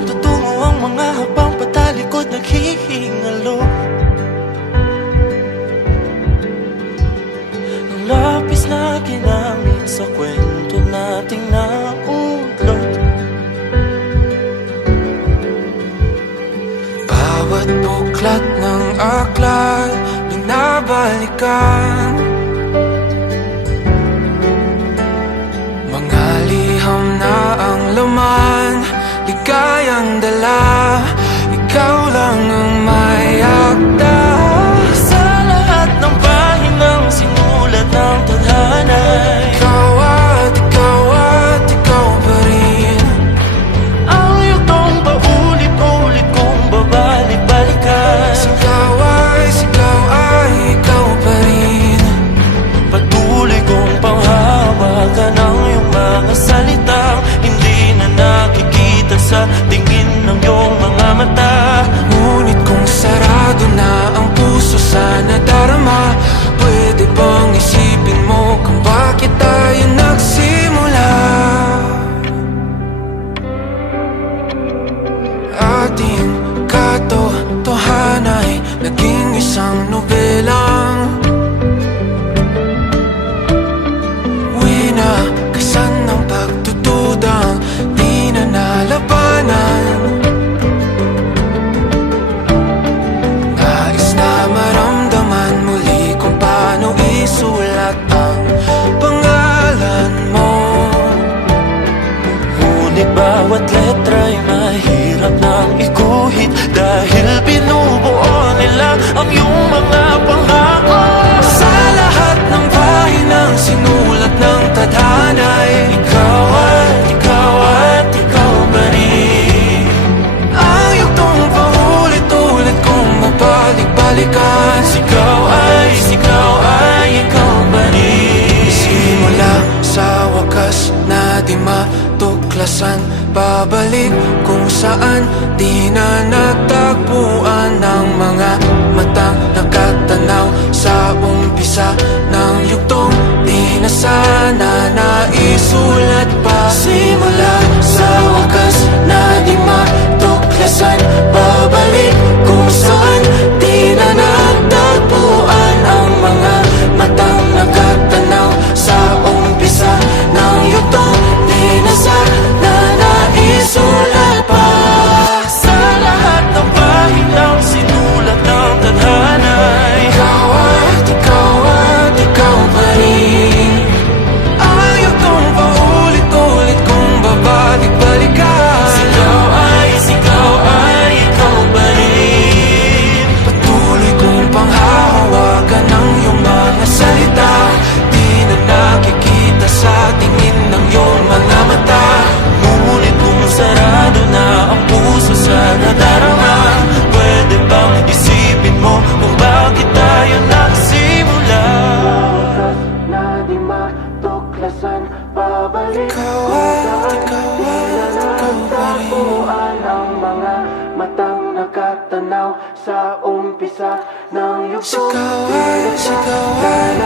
Saan tutungo ang mga habang patalikod naghihingalo? Ang lapis na ginamit sa kwento nating naudlot. Bawat buklat ng aklat binabalikan, mga liham na ang laman, ligayang dala, ikaw lang ang may akda. Sa lahat ng pahinang sinulat ng tadhana, ikaw at ikaw pa rin. Ang yugtong paulit-ulit kong babalik-balikan. Sigaw ay ikaw pa rin. Patuloy kong panghawakan ang iyong mga salitang hindi na nakikita sa tingin ng iyong mga mata. Ngunit kung sarado na ang puso sa nadarama, pwede bang isipin mo kung bakit tayo nagsimula? Ating katotohanay naging isang nobelang winakasan ng pagtutudang di na nalabanan. Nais na maramdaman muli kung paano isulat ang pangalan mo. Ngunit bawat letra'y mahirap nang iguhit, dahil binubuo nila ang iyong mga pangako. Sa lahat ng pahinang sinulat ng tadhana'y ikaw pa rin. Ang yugtong paulit-ulit kong mabalik-balikan. Sigaw ay ikaw pa rin. Simula sa wakas na di matuklasan, pabalik kung saan di na natagpuan ng mga matang nakatanaw sa umpisa ng yugtong di na sana naisulat pa. Simula sa wakas na di matuklasan, pabalik kung saan di na natagpuan ang mga matang nakatanaw sa umpisa ng yugtong di na sana naisulat pa. Sa lahat ng pahinang sinulat ng tadhana, ikaw pa rin. Ang yugtong paulit-ulit kong babalik-balikan. Sigaw ay ikaw pa rin. Patuloy kong panghahawakan ang iyong mga salita, di na nakikita sa tingin ng iyong mga mata. Ngunit kung sarado na ang puso sa nadarama, pwede bang isipin mo kung bakit tayo nagsimula? Na di matuklasan, pabalik ikaw pa rin. Ang mga matang nakatanaw sa umpisa ng yugtong. Sigaw ay